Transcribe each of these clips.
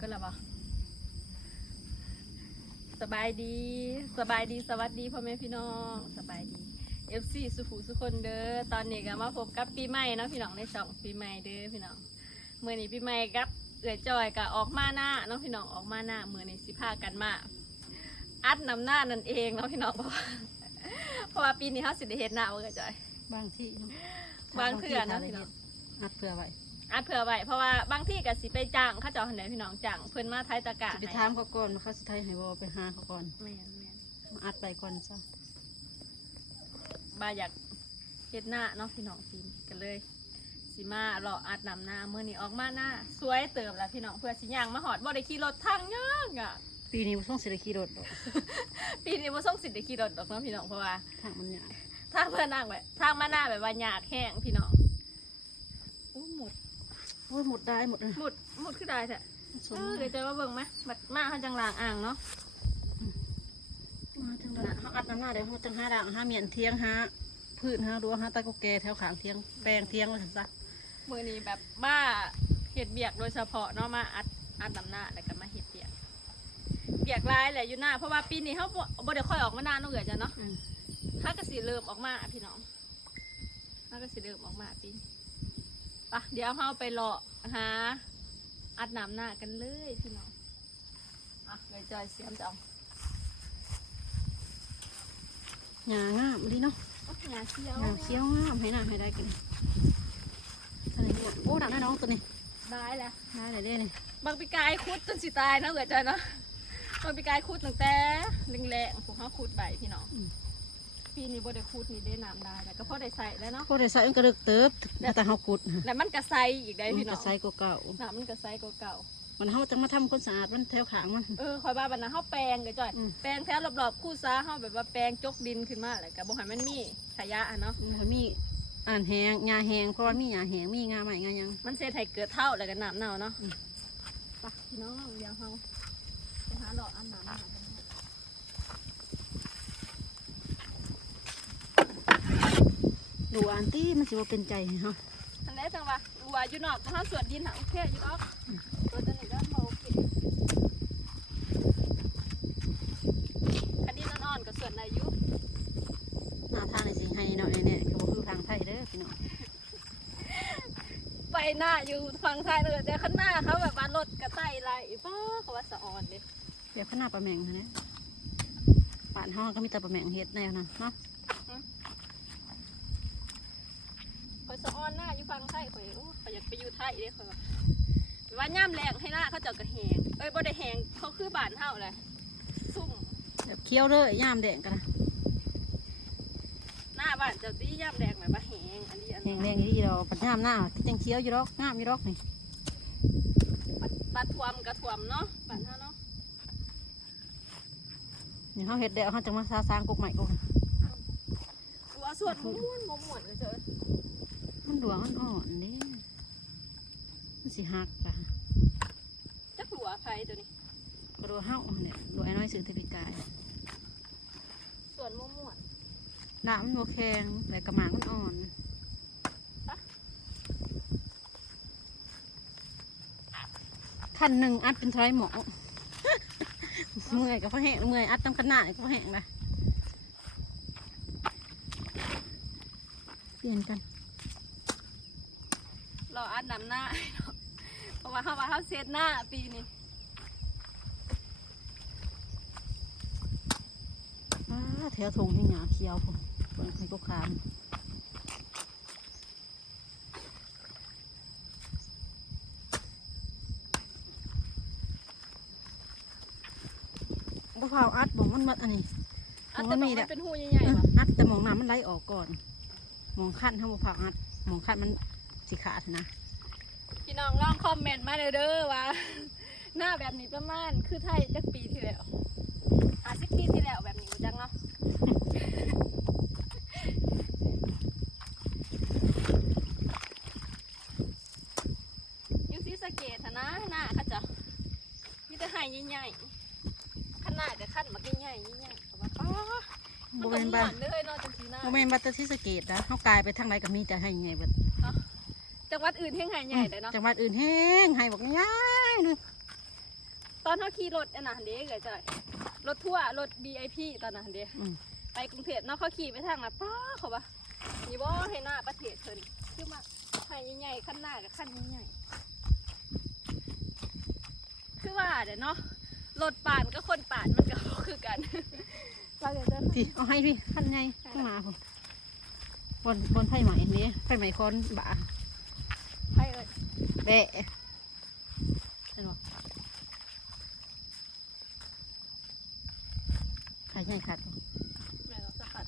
ก็แล้วบ่สบายดี สบายดีสวัสดีพ่อแม่พี่น้องสบายดี FC สุขุสุคนเด้อตอนนี้ก็มาพบกับปีใหม่เนาะพี่น้องในช่องปีใหม่เด้อพี่น้องเมื่อนี้ปีใหม่กับเอือจอยก็ออกมาหน้าเนาะพี่น้องออกมาหน้าเมื่อนี้สิพากันมาอัดนำหน้านั่นเองเนาะพี่น้องเพราะว่าเพราะว่าปีนี้เขาสิได้เฮ็ดหน้าเอือจอยบางที่เนาะบางเทื่อนะบางพี่ที่น้องอัดเผื่อไว้ อัดเผื่อไว้เพราะว่าบางที่ก็สิไปจ้างเขาเจ้าหันไหนพี่น้องจ้างเพิ่นมาไทยตะกะสิไปให้ถามเขาก่อนว่าเขาสิไทยให้บ่ไปหาเขาก่อนแม่นแม่นมาอัดไปก่อนซะบาอยากเฮ็ดหน้าเนาะพี่น้องปีนกันเลยสิมารออัดนำหน้าเมื่อนี้ออกมาหน้าสวยเติมแล้วพี่น้องเพื่อสิย่างมาหอดบ่ได้ขี่รถทางยากอะปีนี้บ่ต้องสิได้ขี่รถดอกปีนี้บ่ส่งสิทธิ์ได้ขี่รถดอกเนาะพี่น้องเพราะว่าทางมันยากทางเพื่อนนั่งแบบทางมาหน้าแบบว่ายากแห้งพี่น้องอู้หมด โอ้ยหมดได้หมดเลยหมดหมดคือได้แท้สเอมอเดี๋ยวจะมาเบิ่งไหมบัดมาเขาจังลางอ่างเนาะมาจังนั้นเขาอัดน้ำหน้าเดี๋ยวเขาจังหาด่างหาเมียนเทียงหาพืชหารั้วหาตะกุแกแถวขางเทียงแปลงเทียงว่าซั่นซะมือนี้แบบมาเห็ดเบียกโดยเฉพาะเนาะมาอัดอัดนำหน้าแล้วก็มาเห็ดเบียกเบียกลายแหละอยู่หน้าเพราะว่าปีนี้เขาบ่บ่ได้ค่อยออกมานานเนาะเอ๋ยจ้ะเนาะอืมถ้าก็สิเริ่มออกมาพี่น้องถ้าก็สิเริ่มออกมาปีนี้ ปะเดี๋ยวเราไปรอหาอัดน้ำหน้ากันเลยพี่น้องอะเลยจอยเสียมจะเอาหญ้างามดีเนาะเอาหญ้าเขียวหญ้าเขียวงามให้หน้าให้ได้กินอันนี้เนี่ยโอ้ดักได้น้องตัวนี้ได้แล้วได้เลยเด้นี่บางปีกายคุดจนสิตายเนาะเอ๋ยจ้ะเนาะบางปีกายคุดตั้งแต่แรงๆพวกเขาคุดใบพี่น้อง ปีนี้บ่ได้คูดนี่ได้น้ำได้แต่ก็พอได้ใส่แล้วเนาะพอได้ใส่มันก็เลิกเติบแต่เฮาขุดแล้วมันก็ใสอีกได้มัพี่นน้ก็องใส่กว่าเก่าน้ำมันก็ใสกว่าเก่ามันเฮาจะมาทำความสะอาดมันแถวขางมันเออคอยว่าบัดนั้นเฮาแปลงก็จ่อยอืมแปลงแถวรอบๆคู่ซ้าเฮาแบบว่าแปลงจกดินขึ้นมาแล้วก็บ่ให้มันมีขยะอะเนาะมันมีอ่านแหงหญ้าแหงเพราะว่ามีหญ้าแหงมีงาใหม่งาหยัง มันเสียให้เกิดเท่าแล้วก็น้ำเน่าเนาะอืมไปพี่น้องเดี๋ยวเฮาไปหาหลอดอันน้ำมากันเนาะ ดูอันตี้มันสิบ่เป็นใจให้เฮาอันนี้จังว่าว่าอยู่นอกเฮาสวนดินหาโอเคอยู่ดอกตัวตัวนี้ก็บ่โอเคคันดินอ่อนๆก็สวนได้อยู่หน้าทางในสิให้เนาะไอ้เนี่ยก็บ่คือทางไทยเด้อพี่น้องไปหน้าอยู่ฝั่งไทยเลยแต่ข้างหน้าเขาแบบว่ารถกระไต่ไรป้าเขาว่าสะออนเลยเดี๋ยวข้างหน้าปลาแมงเท่านี้ป่านเฮาก็มีแต่ปลาแมงเฮ็ดแนวนั้นเนาะ คอยสะออนหน้าอยู่ฝั่งไทยคอยโอ้คอยอยากไปอยู่ไทยเลยคอยว่าแบบว่าย่ามแรงให้หน้าเขาเจ้ากระแหงเอ้ยบ่ได้แหงเขาคือบ้านเฮาเลยซุ่มแบบเคี้ยวเลยย่ามแดงกันนะหน้าบ้านเจ้าตีย่ามแรงแบบว่าแหงอันนี้อันแดงแดงๆนี่ดอกปัดย่ามหน้าที่จังเคี้ยวอยู่ดอกงามอยู่ดอกนี่บัดบัดท่วมกระท่วมเนาะบ้านเฮาเนาะนี่เฮาเฮ็ดแล้วเฮาจังมาสร้างกกใหม่กกดูเอาส่วนม้วนม้วนเลยเจ้ามัน ดวงมันอ่อนเด้มันสิหักจ้ะจักหัวไผตัวนี้ก็ดูเฮาเนี่ยดูไอ้น้อยซื้อเทพิกาย ส่วนม้วนน้ำมันบ่แข็งแต่กระหมางมันอ่อนขั้นหนึ่งอัดเป็นไทรหมอเมื่อยกับพ่อแห้งเมื่อยอัดตำขนาดกับพ่อแห้งเลยเปลี่ยนกัน ๆรออัดน้ำหน้าเพราะว่าเฮาว่าเฮาเซตหน้าปีนี้ว้าแถวทงให้หยาเขียวผมเปิดให้ก็ขามบ่เผาอัดบอกมันมัดอันนี้อัดอ๋อแต่บมีอกแหมัละนเป็นหูใหญ่ๆว่ะอัดแต่หมองน้ำมันไหลออกก่อนหมองขั้นถ้าบ่เผาอัดหมองขั้นมันสิขาดนะพี่ น้องลองคอมเมนต์มาเด้อเด้อว่า หน้าแบบนี้ประมาณคือไทยจักปีที่แล้วอาสิบปีที่แล้วแบบนี้บ่จังเนาะอยูซีสะเกตนะหน้าเขาจะมีแต่ไห้ใหญ่ๆขนาดกับขั้นมักใหญ่ๆใหญ่ๆแต่ว่าป้ามันบ่ก็แม่นม่บ้าวนเลยเนาะจังสีหน้าบ่แม่นบัตรที่สะเกตนะเฮากลายไปทางไหนก็มีแต่ให้ไงเบิด จังหวัดอื่นเท่งไห้ใหญ่เลยเนาะ จังหวัดอื่นแห้งให้บอกง่ายๆนึงอนเขาขี่รถอันน่ะเด้เกิดจ่อยรถทั่วร์รถ VIP ตอนนั้นเด้อืม ไปกรุงเทพเนาะเขาขี่ไปทางน่ะป้าเขาปะนี่บ่ให้หน้าประเทศเพิ่นคือมาให้ใหญ่ๆขั้นหน้ากับขั้นใหญ่ๆคือว่าเด้อเนาะรถป่านก็คนป่านมันก็บ่คือกันว่ากันเด้อที่เอาให้พี่ขั้นไงข้างมาผมบนบนไผ่ไหมนี้ไผ่ไหมคอนบ่าให้เอ้ย แบะเห็นบ่ขายใหญ่ขาดบ่แม่เราสกัด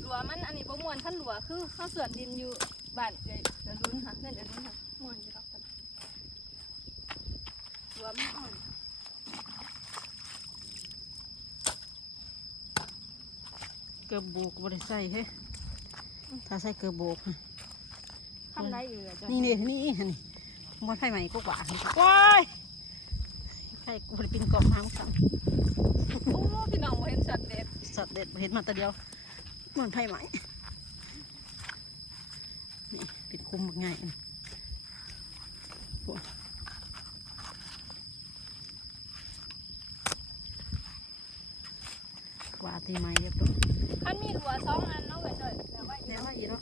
หลัวมันอันนี้บ่ม่วนท่านหลัวคือข้าวเสื่อมดินอยู่บ้านเอ้ยเดี๋ยวรุ้นค่ะเพื่อนเดี๋ยวรุ้นค่ะม่วนอยู่รอบกันหลัวมันอ่อน เกือบโบกบริใส่เฮ้ยถ้าใส่เกือบโบกทำได้อยู่อะจ้ะนี่นี่นี่นี่บนไผ่ไหมก็กว่าว้ายไผ่กูบริปินกรอบน้ำสั่งโอ้พี่น้องบ่เห็นสัตว์เด็ดสัตว์เด็ดบ่เห็นมาแต่เดียวบนไผ่ไหมนี่ปิดคุมบักง่ายอันโอ้ก ว่าตีไม้เรียบร้อยคันมีหลัวสองอันเนาะเว้ยจ้อยแต่ว่าอีแล้กวว่าอีกแล้ว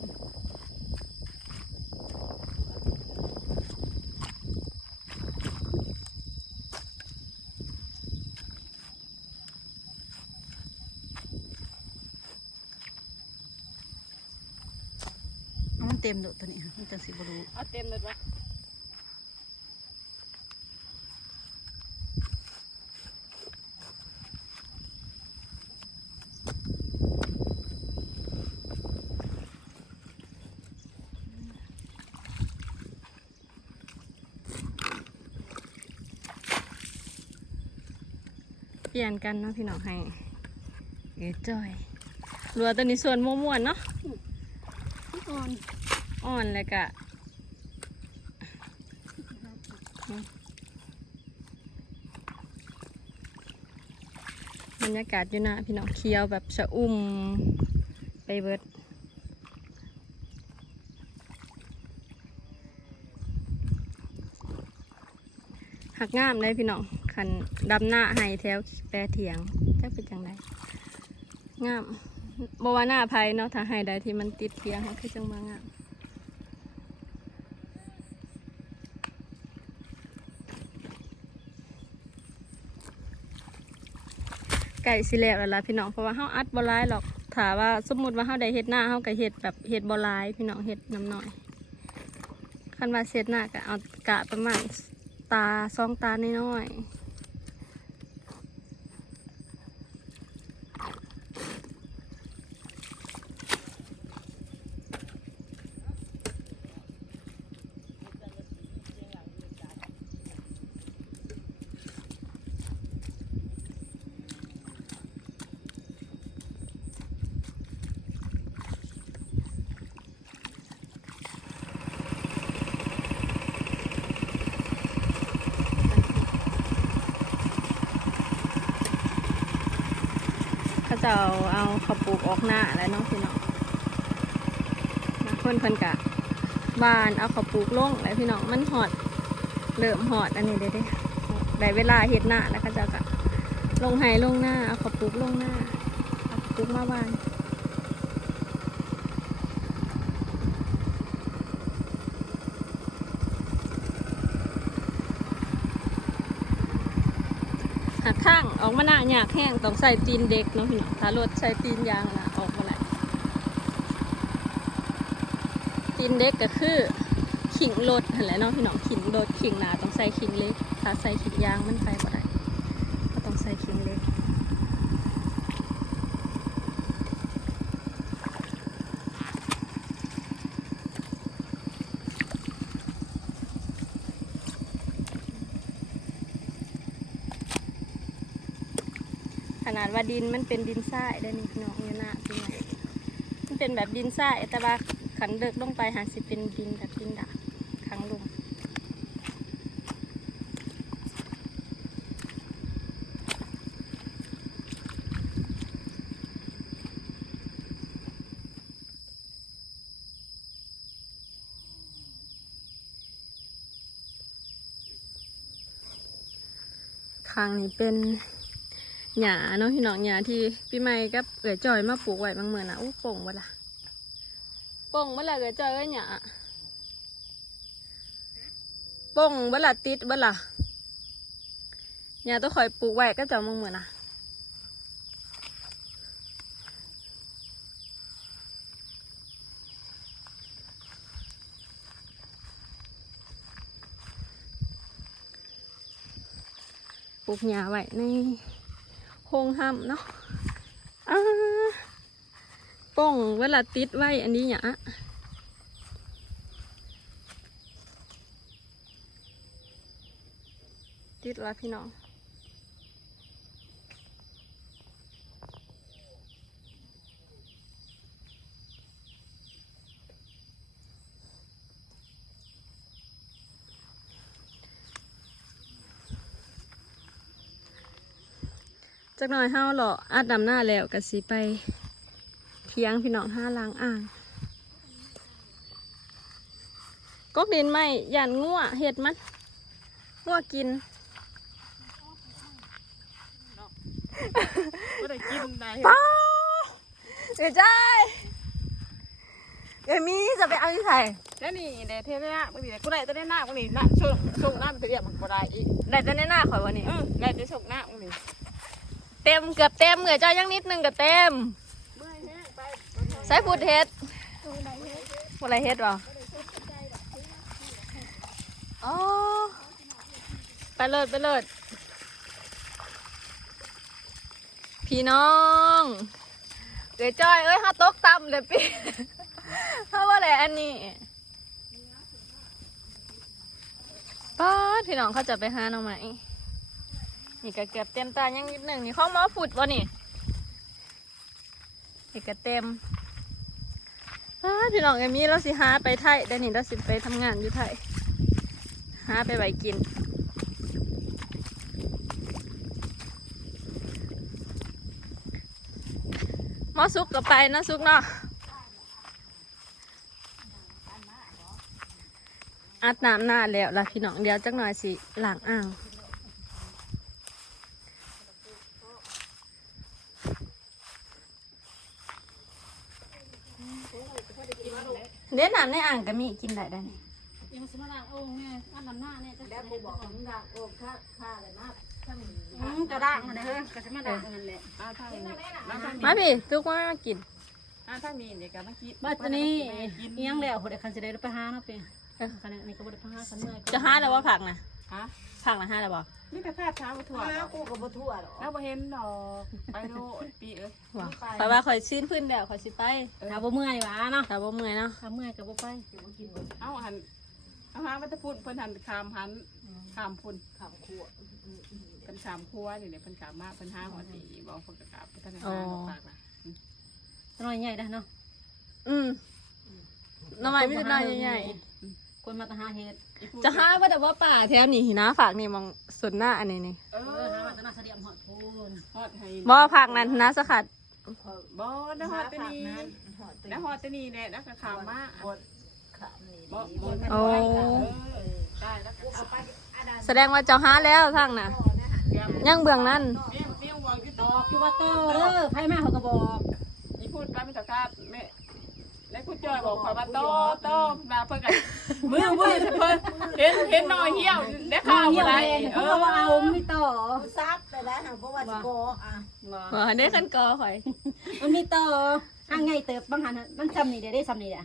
เอามันเต็มโดดตัวนี้ค่ะมันจะสิบรูเอาเต็มเลยวะ ลี่ยนกันเนาะพี่น้องให้เอ๋จ้อยรัวตัวนี้ส่วนม่วนๆเนาะอ่อนอ่อนเลยกะบรรยากาศอยู่นะพี่น้องเคี้ยวแบบสะอุ่มไปเบิดหักงามเลยพี่น้อง คันดำหน้าให้แถวแปรเถียงจะเป็นจังไดงามบวาหน้าภัยเนาะถ้าให้ใดที่มันติดเถียงคือจังมางามไก่สิแล้วแล้วล่ะพี่น้องเพราะว่าเฮาอัดบ่หลายหรอกถ้าว่าสมมุติว่าเฮาได้เฮ็ดหน้าเฮาก็เฮ็ดแบบเฮ็ดบ่หลายพี่น้องเฮ็ดน้ำหน่อยคันว่าเฮ็ดหน้าก็เอากะประมาณตาสองตาน้อยๆ เจะเอาเอาขับปลูกออกหน้าแล้วเนาะพี่น้องบางคนเพิ่นกะบานเอาขับปลูกลงแล้วพี่น้องมันหอดเริ่มหอดอันนี้เด้เด้ได้เวลาเห็ดหน้าแล้วก็จะกะลงไห้ลงหน้าเอาขับปลูกลงหน้าเอาข้าวปลูกมาบาน หักข้างออกมาหน้าหยากแห้งต้องใส่ตีนเด็กเนาะพี่น้องถ้ารถใส่ตีนยางนะออกมาไหลตีนเด็กก็คือขิงรถนั่นแหละเนาะพี่น้องขิงรถขิงหนาต้องใส่ขิงเล็กถ้าใส่ขิงยางมันไปบ่ได้ ดินมันเป็นดินทรายได้นี่หน้องเนี่ยนะพี่น้องมันเป็นแบบดินทรายแต่ว่าขันเลิกลงไปหาสิเป็นดินแบบดินดักงขังลงทางนี้เป็น หญ้าเนาะพี่น้องหญ้าที่พี่ใหม่กับเอ๋ยจอยมาปลูกไว้บางเมื่อนะอู้ป่งบ่ละป่งบ่ล่ะเอ๋ยจอยเอ้ยหญ้าป่งบ่ล่ะติดบ่ล่ะหญ้าต้องคอยปลูกไว้ก็จะบางเมื่อนะปลูกหญ้าไว้ใน คงห้ำเนาะป้องเวลาติดไว้อันนี้หญ้าติดไว้พี่น้อง จักหน่อยห้าหล่ออาดดำหน้าแล้วก็สิไปเที่ยงพี่น้องห้าล้างอ่างกกดินไม่ยันงัวเห็ดมันงัวกินไม่ได้กินได้ป้าเดี๋ยวใจเอมี่จะไปเอาที่ไหนแล้วนี่เดทเทเนียบางทีกูได้แต่ได้หน้าบางทีหน้าช่วงช่วงหน้ามันเรียกมันก็ได้อีกได้แต่ในหน้าข่อยวันนี้เออได้แต่ช่วงหน้าบางที เต็มเกือบเต็มเหงื่อเจ้ายังนิดนึงก็เต็มใส่พูดเฮ็ดพูดอะไรเฮ็ดวะอ๋อไปเลิศไปเลิศพี่น้องเดี๋ยวจ้อยเอ้ยฮาตกต่ำเลยพี่เพราะว่าอะไรอันนี้ป้าดพี่น้องเขาจะไปหาหน่อไม้ นี่ก็เกือบเต็มตายังนิดหนึ่งนี่ข้องหมอฝุดวะนี่นี่ก็เต็มพี่น้องเอมี่เราสิหาไปไทยเดี๋ยวนี้เราสิไปทำงานอยู่ไทยหาไปไว้กินมอซุกก็ไปนะซุกเนาะอาบน้ำหน้าแล้วล่ะพี่น้องเดี๋ยวจักหน่อยสิหล้างอ่าง เดี๋ยวน้ำในอ่างก็มีกินได้ได้นี่ยังสมาลางโอ่งไงอันดำหน้าเนี่ยจะแล้วกูบอกมึงด่างโอ่งค่าค่าอะไรมากอืมจะด่างอะไรเฮ้ยก็จะมาด่างนั่นแหละอ่าทางนี้แล้วทางมานี้พี่ทุกว่ากินอ่าทางนี้เนี่ยกันเมื่อกี้บ้านตัวนี้เอียงแล้วคนเด็กคันจะได้ไปหาเนาะเพียงคันนี้ก็บ่ได้ไปหาคันเมื่อยจะห้าแล้วว่าผักนะ ฮะผักนะห้าแล้วบ่นี่แต่คาดเช้ามาทั่วอ้าวกูก็บ่ทั่วหรอกแล้วพอเห็นดอกไปโน่นปีเอ้ยว่าคอยว่าคอยชื้นพื้นแล้วคอยสิไปถ้าบ่เมื่อยวะเนาะถ้าบ่เมื่อยเนาะถ้าเมื่อยก็บ่ไปเอาหันเอาหาวัตถุเพิ่นหันคามหันคามพุ่นข้าวคั่วเป็นคามครัวนี่เนี่ยเพิ่นคามมากเพิ่นห้าหัวตีบอกเพิ่นกระกาบเพิ่นทางห้าดอกปากนะน้อยใหญ่ได้เนาะอืมหน้ำไม้ไม่ใช่น้อยใหญ่ คนมาตะหาเฮ็ดๆจะห้าว่าแต่ว่าป่าแถวนี้นะฝากนี่มองส่วนหน้าอันนี้นี่เอเอออหามาตะนาเสดียมหอดพูนฮอดให้บ่ผักนั้นนะสกัดบ่นะฮอดตะนีหอดนะฮอดตะนีเนี่ยแล้วก็ขามมาบดขามนี่บ่ดีบ่โอ้ได้แล้วก็เอาไปอาดาแสดงว่าเจ้าห้าแล้วทั้งน่ะยังเบื้องนั้นเลี้ยงเลี้ยงวัวอยู่ต่ออยู่ว่าโตเด้อไผมาเขาก็บอกอีพูดไปไม่ตะคาดแม่ แล้วคุณจอยบอกขอยว่าโตโตมาเพิ่นกันมือมือเพิ่นเห็นเห็นหน่อยเหี่ยวได้ข้าวเหี่ยวอะไรแม่เอเขาอว่าเอาไม่ต่อกูซับไปแล้วหาเพราะว่าสิบ่อะบ่ได้ขันกอข่อยมันมีต่ออ่างไงเติบบางหันมันซ้ำนี่เด้ได้ซ้ำนี่เด้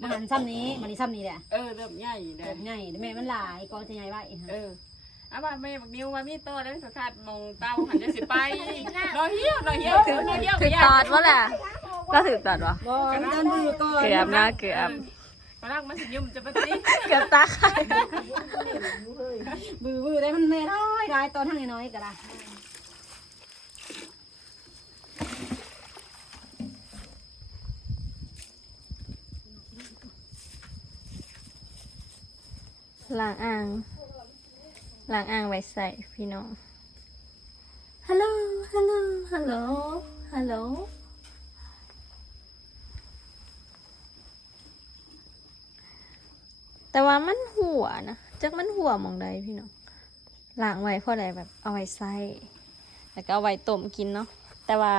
บางหันซ้ำนี้มันนี่ซ้ำนี่เด้เออเริ่มใหญ่เด้เติบใหญ่แม่มันหลายก็จะใหญ่ไว้เออเอาว่าแม่บักนิ้วว่ามีโตแล้วตะคาดมองเต้าหันจะสิไปหน่อยเหี่ยวหน่อยเหี่ยวหน่อยเหี่ยวถึกตอดวะล่ะ ก็ถึกตอดวะบ่ต้นมือก่อนเกือบนะเกือบกำลังมันสิยุ่มจะไปสิเกือบตาไข่บือบือได้มันแม่น้อยได้ตอนทั้งน้อยก็ได้ล้างอ่างล้างอ่างไว้ใส่พี่น้อง ฮัลโหล ฮัลโหล ฮัลโหล ฮัลโหล แต่ว่ามันหัวนะจักมันหัวมองใดพี่น้องล้างไว้เพอะไรแบบเอาไว้ใส่แล้วก็เอาไว้ต้มกินเนาะแต่ว่า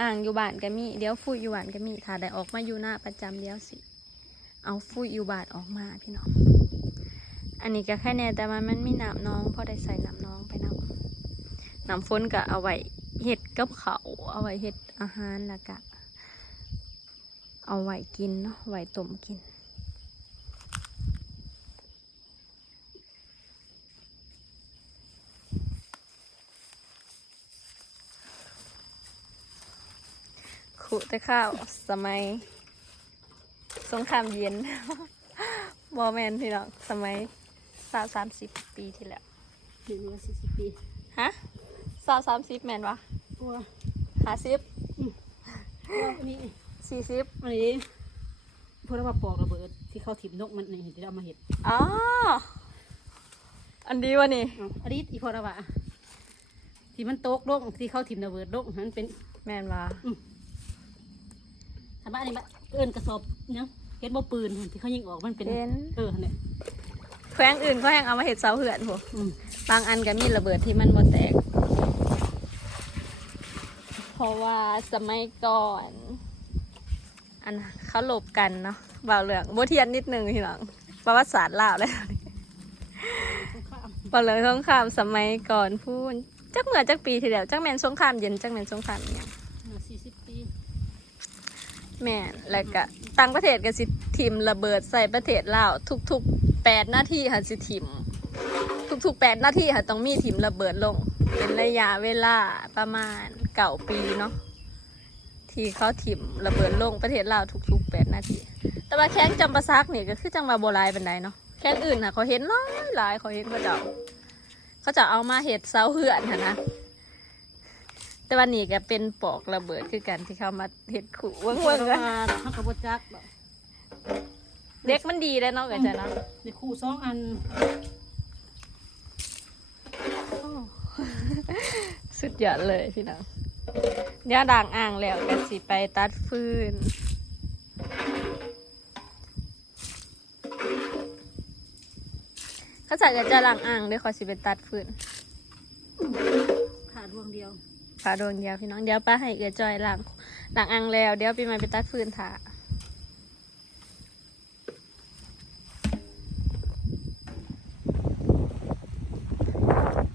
อ่างอยู่บ้านก็มีเดี๋ยวฟูยอยู่บ้านก็มีถ้าได้ออกมาอยู่หน้าประจำเดี๋ยวสิ เอาฟูยอยู่บ้านออกมาพี่น้องอันนี้ก็แค่แน่แต่ว่ามันมีน้ำน้องเพราะได้ใส่น้ำน้องไปน้ำน้ำฝนก็เอาไว้เห็ดกับเขาเอาไว้เห็ดอาหารแล้วก็เอาไว้กินเนาะไว้ต้มกิน ขุแต่ข้าวสมัย สงครามเย็นบอแมนพี่น้องสมัยสาวสามสิบปีที่แล้วเดี๋ยวนี้สี่สิบปีฮะสาวสามสิบแมนวะกลัวห้าสิบกลัวอันนี้สี่สิบอันนี้พวกเราว่าปอกระเบิดที่เขาถิ่มนกมันในเห็นที่เรามาเห็ดอ๋ออันดีวะนี่เอาอันนี้อีพอระวะที่มันโตกลงที่เขาถิ่มระเบิดลงมันเป็นแมนวะทำ บ้านนี่บะเอิญกระสอบเนี่ยเฮ็ดบ่ปืนที่เขายิงออกมันเป็นเป็น เออเนี่ยแขวงอื่นเขาแหงเอามาเห็ดเสาเหือนพวกอืมบางอันก็มีระเบิดที่มันบ่แตก เพราะว่าสมัยก่อน อันน่ะเขาหลบกันเนาะบ่าวเหลืองบ่เทียนนิดนึงพี่น้องประวัติศาสตร์ลาวเลยบ่าวเหลืองสงครามสมัยก่อนพูนจักเมื่อจักปีที่แล้วจักแมนสงครามเย็นจักแมนสงครามอิหยังสี่สิบปี แม่นแล้วก็ต่างประเทศก็สิทิมระเบิดใส่ประเทศลาวทุกๆแปดนาทีค่ะสิทิม ทุกๆแปดนาทีค่ะต้องมีทิมระเบิดลง เป็นระยะเวลาประมาณเก่าปีเนาะที่เขาทิมระเบิดลงประเทศลาวทุกๆแปดนาที แต่ว่าแข้งจำปาซักเนี่ยก็คือจังมาโบราณเป็นไดเนาะแข้งอื่นน่ะเขาเห็นหลายหลายเขาเห็นเขาจะเอาเขาจะเอามาเห็ดเสาเหือนค่ะนะ แต่วันนี้ก็เป็นปอกระเบิดคือกันที่เขามาเห็ดขู่เวิ้งเวิเวิ้ร์งกกันเขากระบจักดอกเด็กมันดีได้เนาะกันจ้ะเนาะในคู่สองอันสุดยอดเลยพี่น้องเดี๋ยวด่างอ่างแล้วก็สิไปตัดฟืนเขาใส่ก็จะล้างอ่างเดี๋ยวขอสิไปตัดฟืนขาดดวงเดียว ฝาโดนเดียวพี่น้องเดี๋ยวป้าให้เอือจอยล้างล้างอ่างแล้ว เดี๋ยวปีใหม่ไปตัดฟืนถ่า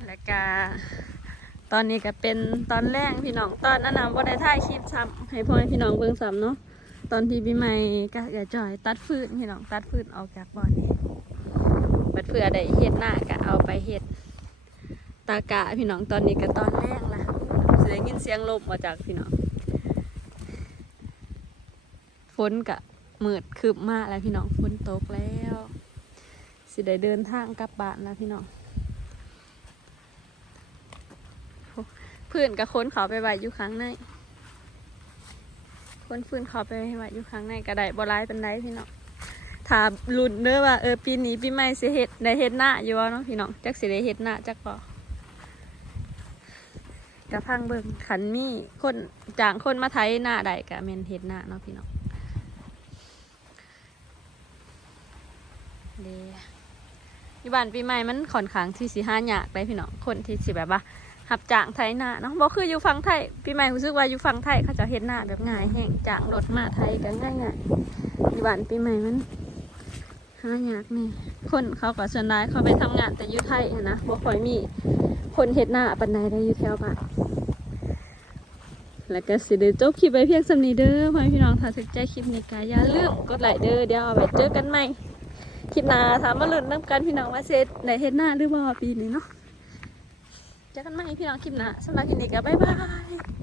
แล้วก็ตอนนี้ก็เป็นตอนแรกพี่น้องตอนนั้นนะว่าได้ถ่ายคลิปซ้ำให้พ่อให้พี่น้องเบิ่งซ้ำเนาะตอนที่ปีใหม่ก็เอือจอยตัดฟืนพี่น้องตัดฟืนออกจากบ่อนนี้บัดเพื่อได้เฮ็ดหน้าก็เอาไปเฮ็ดตากะพี่น้องตอนนี้ก็ตอนแรกแล้วะได้ยินเสียงลมมาจากพี่น้องฝนกะมืดคืบมากแล้วพี่น้องฝนตกแล้ว สิได้เดินทางกลับบ้านแล้วพี่น้องพื้นกับค้นเขาไปไหว้อยู่ข้งในค้นพื้นเขาไปไหว้อยู่ข้งในก็ไดบ่ร้ายเป็นไรพี่น้องถ้าลุ้นเด้อว่าเออปีนี้ปีใหม่สิเฮ็ดได้เฮ็ดหน้าอยู่เนาะพี่น้องจักสิได้เฮ็ดหน้าจักบ่ กระพังเบิ่งขันมีคนจางคนมาไทยหน้าใดกะเมนเฮ็ดหน้าเนาะพี่น้องเดอยู่บ้านปีใหม่มันค่อนข้างที่สิหายากเลยพี่น้องคนที่สิแบบว่าหับจางไทยหน้าเนาะบ่คืออยู่ฝั่งไทยปีใหม่รู้สึกว่าอยู่ฝั่งไทยเขาจะเฮ็ดหน้าแบบง่ายแห้งจางรถมาไทยก็ง่ายง่ายอยู่บ้านปีใหม่มันห้ายากนี่คนเขาก็ส่วนร้ายเขาไปทำงานแต่อยู่ไทยนะบ่ค่อยมี คนเฮ็ดหน้าปันใดได้อยู่แถวบ้านแล้วก็สิเด้จบคลิปไปเพียงสำนีเด้อพ่อพี่น้องถ้าสนใจคลิปนี้ก็อย่าลืมกดไลค์เด้อเดี๋ยวเอาไว้เจอกันใหม่คลิปหน้าถามมาลุ้นนํกันพี่น้องว่าเสร็จได้เฮ็ดหน้าหรือบ่ปีนี้เนาะเจอกันใหม่พี่น้องคลิปหน้าสำหรับคลิปนี้ก็บ๊ายบาย